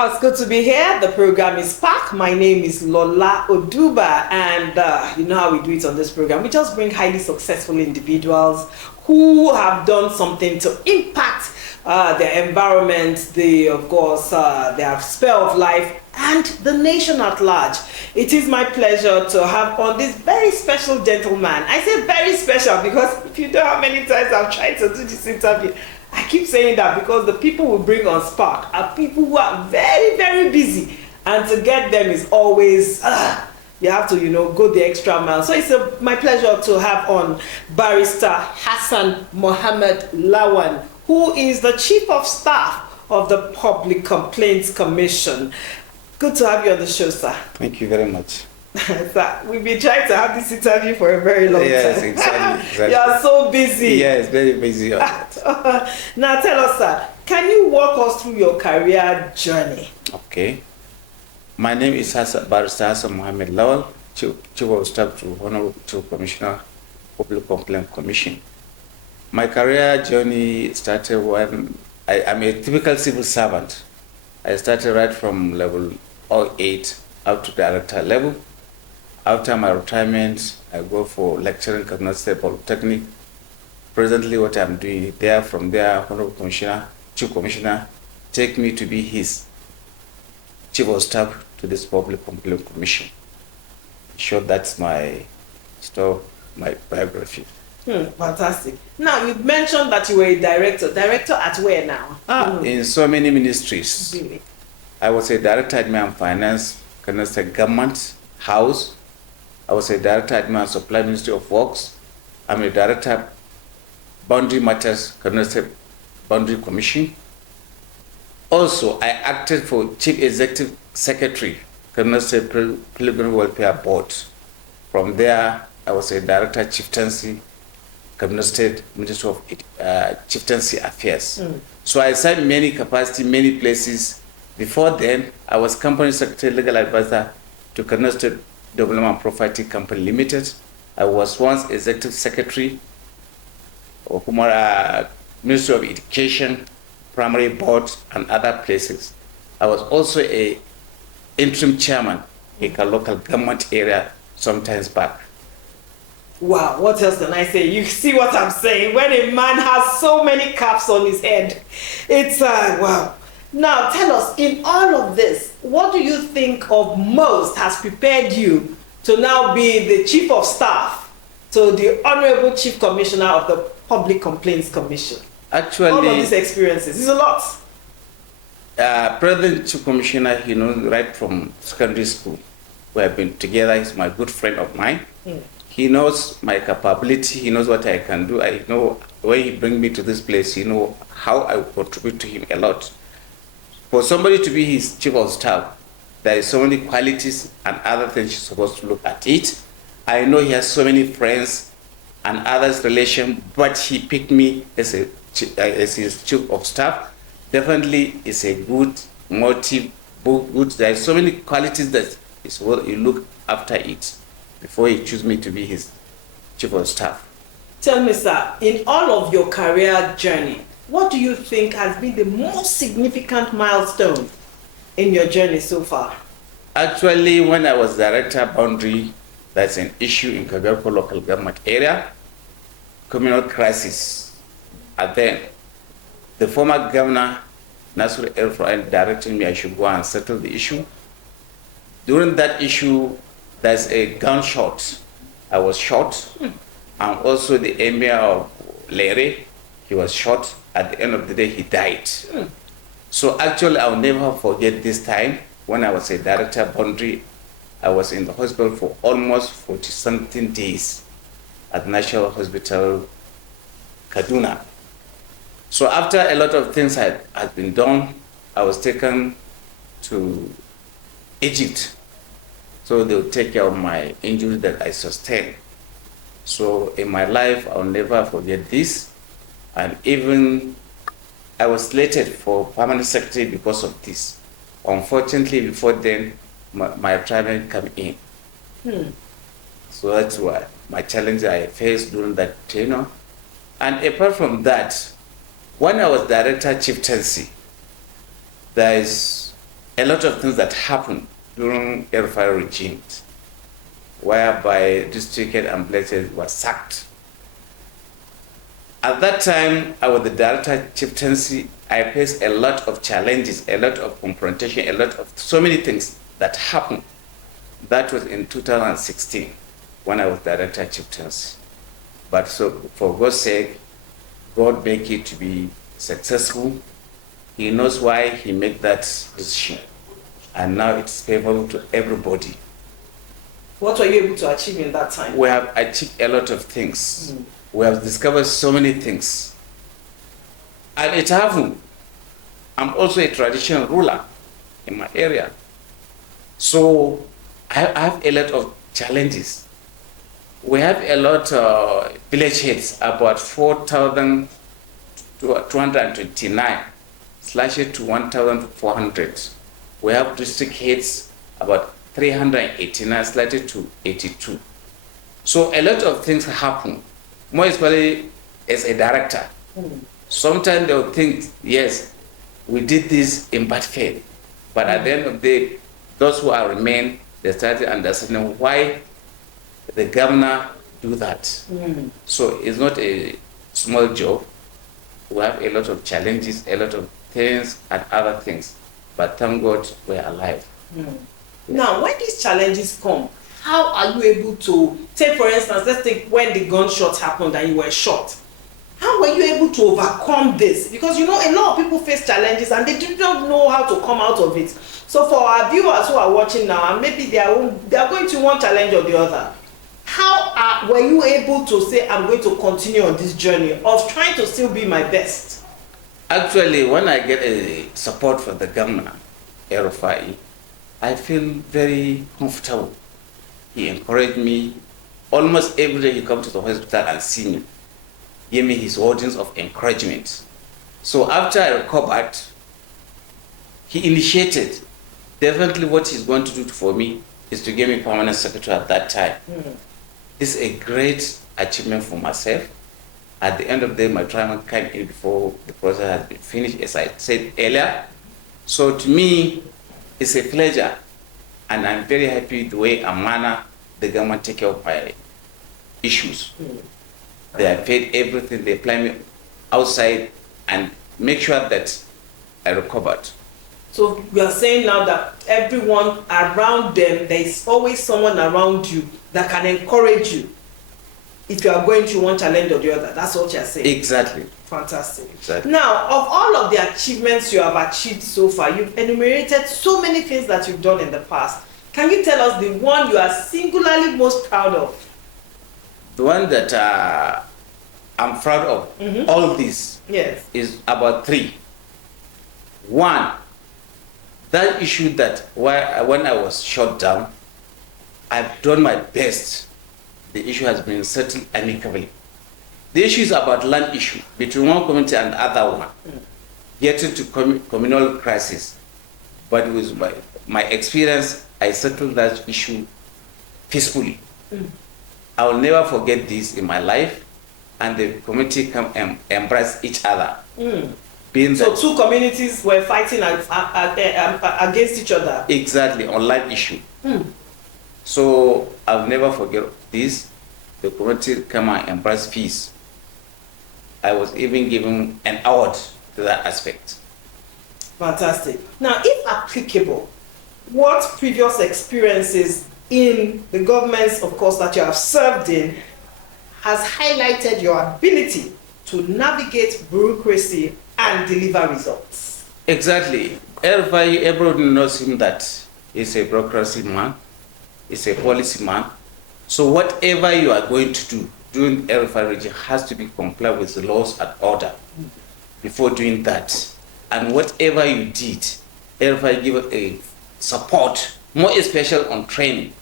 Oh, it's good to be here. The program is Spark. My name is Lola Oduba, and you know how we do it on this program. We just bring highly successful individuals who have done something to impact their environment, their sphere of life, and the nation at large. It is my pleasure to have on this very special gentleman. I say very special because if you know how many times I've tried to do this interview, I keep saying that because the people we bring on Spark are people who are very, very busy, and to get them is always you have to, go the extra mile. So it's my pleasure to have on Barrister Hassan Mohammed Lawan, who is the Chief of Staff of the Public Complaints Commission. Good to have you on the show, sir. Thank you very much. Sir, we've been trying to have this interview for a very long time. Yes, exactly. You are so busy. Yes, very busy. Now tell us, sir, can you walk us through your career journey? Okay. My name is Barrister Hassan Mohammed Lawal, Chief of Staff to Honorable Commissioner, Public Complaints Commission. My career journey started when I'm a typical civil servant. I started right from level 08 up to director level. After my retirement, I go for lecturing at Kaduna State Polytechnic. Presently, what I'm doing there, from there, Honorable Commissioner, Chief Commissioner, take me to be his Chief of Staff to this Public Complaints Commission. Sure, that's my story, my biography. Fantastic. Now, you mentioned that you were a director. Director at where now? In so many ministries. Really? I was a director at Admin and Finance, Kaduna State Government House. I was a director at Admin and Supply Ministry of Works. I'm a director Boundary Matters, Kaduna State Boundary Commission. Also, I acted for Chief Executive Secretary, Kaduna State Pilgrim Welfare Board. From there, I was a director chieftaincy, Kaduna State Ministry of Chieftaincy Affairs. So I served many capacity, many places. Before then, I was company secretary, legal advisor to Kaduna State Development Property Company Limited. I was once executive secretary of Ministry of Education, Primary Board, and other places. I was also a interim chairman in a local government area sometimes back. Wow, what else can I say? You see what I'm saying? When a man has so many caps on his head, it's wow. Now, tell us, in all of this, what do you think of most has prepared you to now be the Chief of Staff to the Honorable Chief Commissioner of the Public Complaints Commission? Actually, all of these experiences, it's a lot. President Chief Commissioner, he knows right from secondary school. We have been together. He's my good friend of mine. He knows my capability. He knows what I can do. I know when he brings me to this place, he knows how I will contribute to him a lot. For somebody to be his Chief of Staff, there is so many qualities and other things you're supposed to look at it. I know he has so many friends and others relation, but he picked me as his Chief of Staff. Definitely is a good motive, good. There are so many qualities that is what you look after it before he choose me to be his Chief of Staff. Tell me, sir, in all of your career journey, what do you think has been the most significant milestone in your journey so far? Actually, when I was director boundary, that's an issue in Kagarko local government area, communal crisis. And then the former governor, Nasir El-Rufai, directed me I should go and settle the issue. During that issue, there's a gunshot. I was shot, and also the emir of Lere, he was shot. At the end of the day, he died. So actually, I'll never forget this time when I was a director boundary. I was in the hospital for almost 40-something days at National Hospital, Kaduna. So after a lot of things had been done, I was taken to Egypt. So they would take care of my injury that I sustained. So in my life, I'll never forget this. And even I was slated for permanent secretary because of this. Unfortunately, before then, my retirement came in. So that's why my challenge I faced during that tenure. And apart from that, when I was director chieftaincy, there is a lot of things that happened during El-Rufai regime, whereby district head and blessed were sacked. At that time, I was the director chieftaincy. I faced a lot of challenges, a lot of confrontation, a lot of so many things that happened. That was in 2016 when I was director chieftaincy. But so for God's sake, God make it to be successful. He knows why he made that decision. And now it's favorable to everybody. What were you able to achieve in that time? We have achieved a lot of things. We have discovered so many things. And it happened. I'm also a traditional ruler in my area. So I have a lot of challenges. We have a lot of village heads, about 4,229, slashed it to 1,400. We have district heads, about 389, slashed to 82. So a lot of things happen, more especially as a director. Sometimes they'll think, yes, we did this in bad faith. But at the end of the day, those who are remain, they started understanding why the governor do that. So it's not a small job. We have a lot of challenges, a lot of things and other things. But thank God we're alive. Now, when these challenges come, how are you able to, take for instance, let's take when the gunshot happened and you were shot. How were you able to overcome this? Because you know, a lot of people face challenges and they do not know how to come out of it. So for our viewers who are watching now, and maybe they are going to one challenge or the other, how were you able to say, I'm going to continue on this journey of trying to still be my best? Actually, when I get a support from the governor, El-Rufai, I feel very comfortable. He encouraged me. Almost every day he comes to the hospital and see me, give me his words of encouragement. So after I recovered, he initiated. Definitely what he's going to do for me is to give me permanent secretary at that time. This is a great achievement for myself. At the end of the day, my trial came in before the process has been finished, as I said earlier. So to me, it's a pleasure, and I'm very happy the way and manner the government take care of my issues. They have paid everything, they apply me outside and make sure that I recovered. So you are saying now that everyone around them, there is always someone around you that can encourage you if you are going through one challenge or the other. That's what you're saying. Exactly. Fantastic. Exactly. Now, of all of the achievements you have achieved so far, you've enumerated so many things that you've done in the past. Can you tell us the one you are singularly most proud of? The one that I'm proud of, all this, Yes, is about three. One, that issue that when I was shot down, I've done my best. The issue has been settled amicably. The issue is about land issue between one community and the other one, getting to communal crisis. But with my experience, I settled that issue peacefully. I will never forget this in my life, and the community come and embrace each other. So two communities were fighting against each other. Exactly, on land issue. So I'll never forget this. The community come and embrace peace. I was even given an award to that aspect. Fantastic. Now, if applicable, what previous experiences in the governments, of course, that you have served in has highlighted your ability to navigate bureaucracy and deliver results? Exactly. Everybody knows him that he's a bureaucracy man, he's a policy man. So whatever you are going to do during El-Rufai region has to be compliant with the laws and order before doing that. And whatever you did, El-Rufai give a support, more especially on training.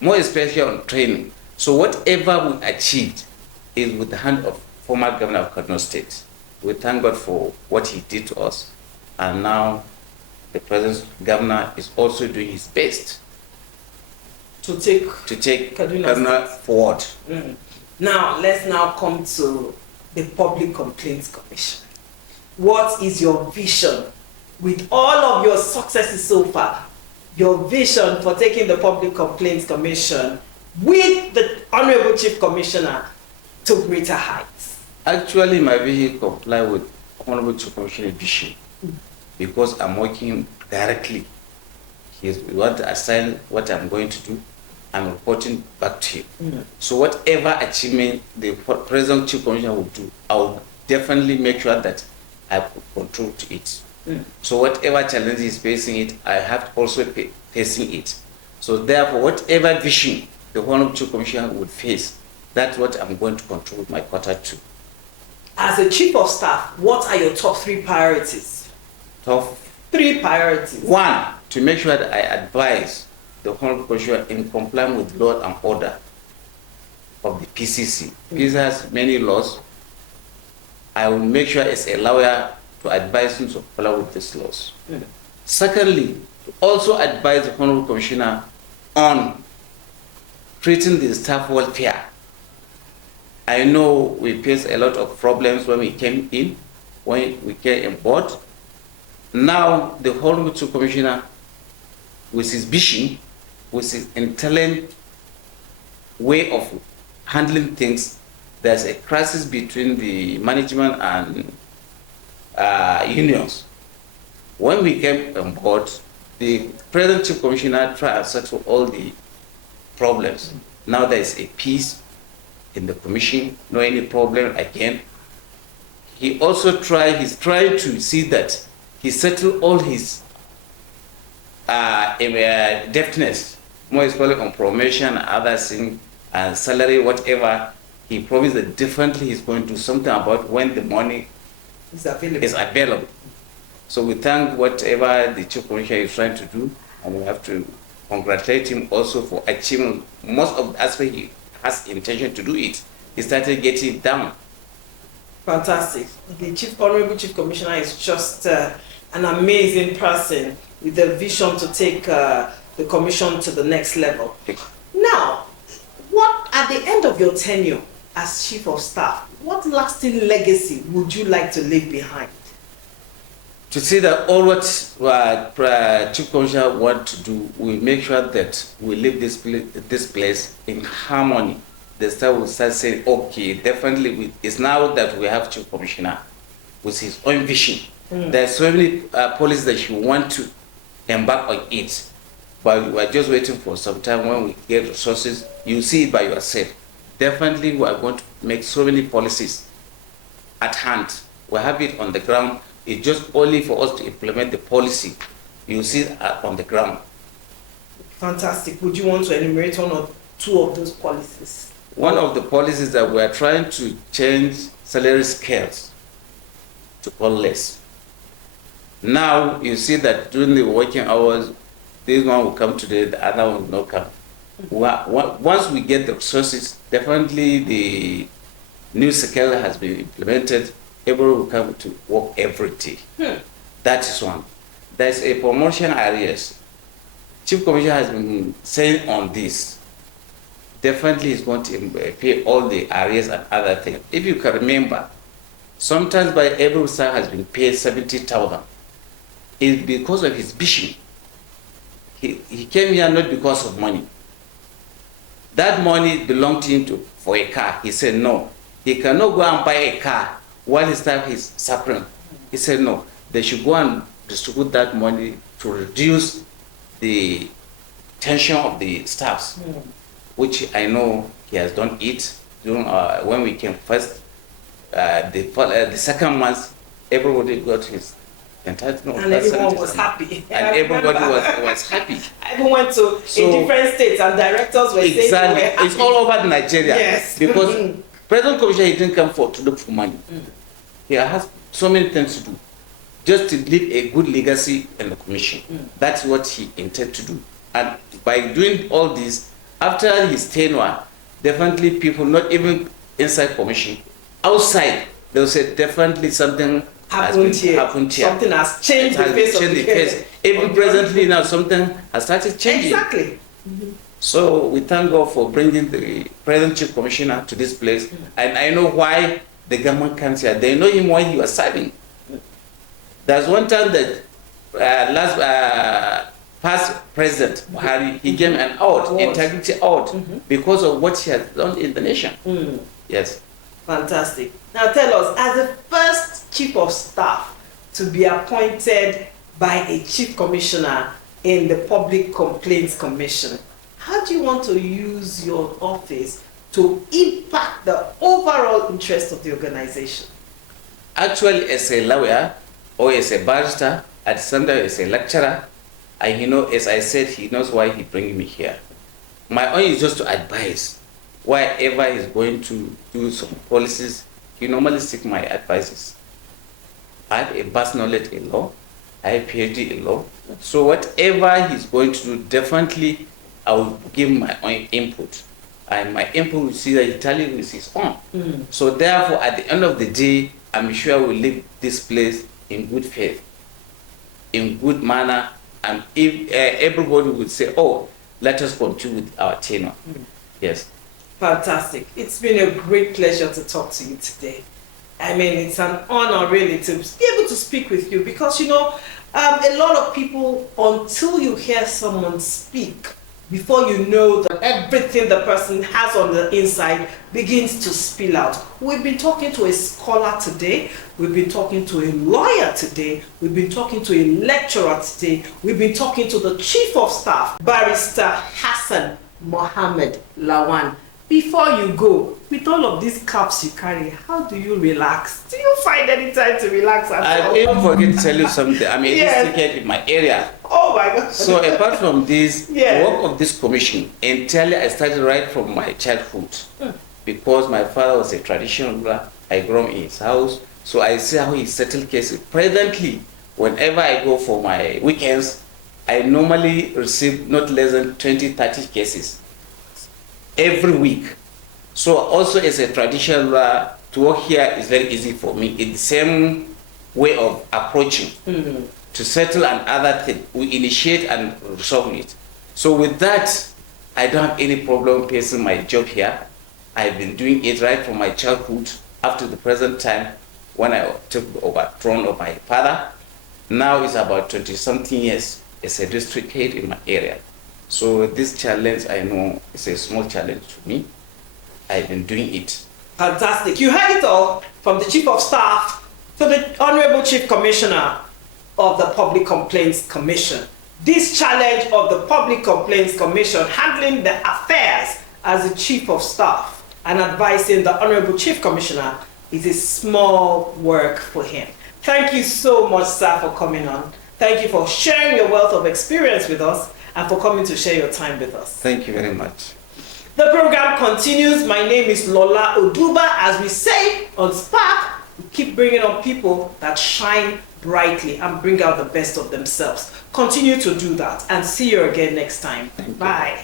More especially on training. So whatever we achieved is with the hand of former governor of Kaduna State. We thank God for what he did to us. And now the present governor is also doing his best to take Kaduna forward. Now, let's now come to the Public Complaints Commission. What is your vision? with all of your successes so far, your vision for taking the Public Complaints Commission with the Honorable Chief Commissioner to greater heights? Actually, my vision comply with Honorable Chief Commissioner's vision because I'm working directly. He want to assign what I'm going to do. I'm reporting back to him. So whatever achievement the present Chief Commissioner will do, I will definitely make sure that I put control to it. So whatever challenge is facing it, I have to also facing it. So therefore, whatever vision the Honorable Chief Commissioner would face, that's what I'm going to control my quarter to. As a Chief of Staff, what are your top 3 priorities? Top 3 priorities. 1, to make sure that I advise the Honorable Commissioner in compliance with law and order of the PCC. PCC has many laws. I will make sure as a lawyer to advise him to follow with these laws. Secondly, to also advise the Honorable Commissioner on treating the staff welfare. I know we faced a lot of problems when we came in, when we came on board. Now, the Honorable Chief Commissioner, with his vision, with his intelligent way of handling things, there's a crisis between the management and unions. When we came on board, the present Chief Commissioner tried to settle all the problems. Now there is a peace in the commission, no any problem again. He also he's trying to see that he settled all his debtness, more especially on promotion, other things, and salary, whatever. He promised that differently he's going to do something about when the money is available. So we thank whatever the Chief Commissioner is trying to do, and we have to congratulate him also for achieving most of the aspects he has intention to do it. He started getting it down. Fantastic. The Honorable Chief Commissioner is just an amazing person with the vision to take the commission to the next level. Now, what at the end of your tenure as Chief of Staff, what lasting legacy would you like to leave behind? To see that all what Chief Commissioner want to do, we make sure that we leave this place in harmony. The staff will start saying, okay, definitely it's now that we have Chief Commissioner with his own vision. There's so many policies that you want to embark on it, but we are just waiting for some time. When we get resources, you see it by yourself. Definitely we are going to make so many policies at hand. We have it on the ground. It's just only for us to implement the policy. You see it on the ground. Fantastic. Would you want to enumerate 1 or 2 of those policies? One of the policies that we are trying to change salary scales to call less. Now you see that during the working hours, this one will come today, the other one will not come. Once we get the resources, definitely the new scale has been implemented. Everyone will come to work every day. That is one. There's a promotion areas. Chief Commissioner has been saying on this. Definitely is going to pay all the areas and other things. If you can remember, sometimes by every staff has been paid 70,000. It's because of his vision. He came here not because of money. That money belonged to him for a car. He said no. He cannot go and buy a car while his staff is suffering. He said no. They should go and distribute that money to reduce the tension of the staffs, which I know he has done it during when we came first. The second month, everybody got his entitlement. And everyone was happy. And everybody was happy. Everyone went to a different states and directors were saying exactly. It's all over Nigeria. Yes. Because President Commissioner, he didn't come to look for money. He has so many things to do. Just to leave a good legacy in the commission. That's what he intended to do. And by doing all this, after his tenure, definitely people, not even inside commission, outside, they'll say definitely something happened here. Something has changed the face of the case. Even presently now, something has started changing. Exactly. So we thank God for bringing the present Chief Commissioner to this place. And I know why the government comes here. They know him while he was serving. There's one time that past president Buhari, he gave an award, integrity award, because of what he has done in the nation. Yes. Fantastic. Now tell us, as the first chief of staff to be appointed by a chief commissioner in the Public Complaints Commission, how do you want to use your office to impact the overall interest of the organization? Actually, as a lawyer or as a barrister, at the same time as a lecturer, as I said, he knows why he bring me here. My own is just to advise. Wherever he's going to do some policies, he normally seek my advices. I have a vast knowledge in law. I have PhD in law. So whatever he's going to do, definitely I will give my own input. And my input will see that he tell you with his own. So therefore, at the end of the day, I'm sure we'll leave this place in good faith, in good manner, and if everybody would say, oh, let us continue with our tenure. Yes. Fantastic. It's been a great pleasure to talk to you today. I mean, it's an honor really to be able to speak with you because, a lot of people, until you hear someone speak, before you know that everything the person has on the inside begins to spill out. We've been talking to a scholar today, we've been talking to a lawyer today, we've been talking to a lecturer today, we've been talking to the Chief of Staff, Barrister Hassan Mohammed Lawan. Before you go, with all of these caps you carry, how do you relax? Do you find any time to relax at all? I even forget to tell you something. I'm a district in my area. Oh my God. So apart from this, the work of this commission, entirely I started right from my childhood. Because my father was a traditional ruler, I grew up in his house. So I see how he settled cases. Presently, whenever I go for my weekends, I normally receive not less than 20, 30 cases every week. So also as a traditional ruler, to work here is very easy for me. It's the same way of approaching to settle and other thing. We initiate and resolve it. So with that, I don't have any problem facing my job here. I've been doing it right from my childhood up to the present time when I took over throne of my father. Now it's about 20-something years as a district head in my area. So this challenge, I know, is a small challenge to me. I've been doing it. Fantastic. You heard it all from the Chief of Staff to the Honorable Chief Commissioner of the Public Complaints Commission. This challenge of the Public Complaints Commission handling the affairs as the Chief of Staff and advising the Honorable Chief Commissioner is a small work for him. Thank you so much, sir, for coming on. Thank you for sharing your wealth of experience with us and for coming to share your time with us. Thank you very much. The program continues. My name is Lola Oduba. As we say on Spark, we keep bringing on people that shine brightly and bring out the best of themselves. Continue to do that and see you again next time. Bye.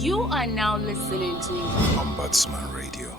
You are now listening to Ombudsman Radio.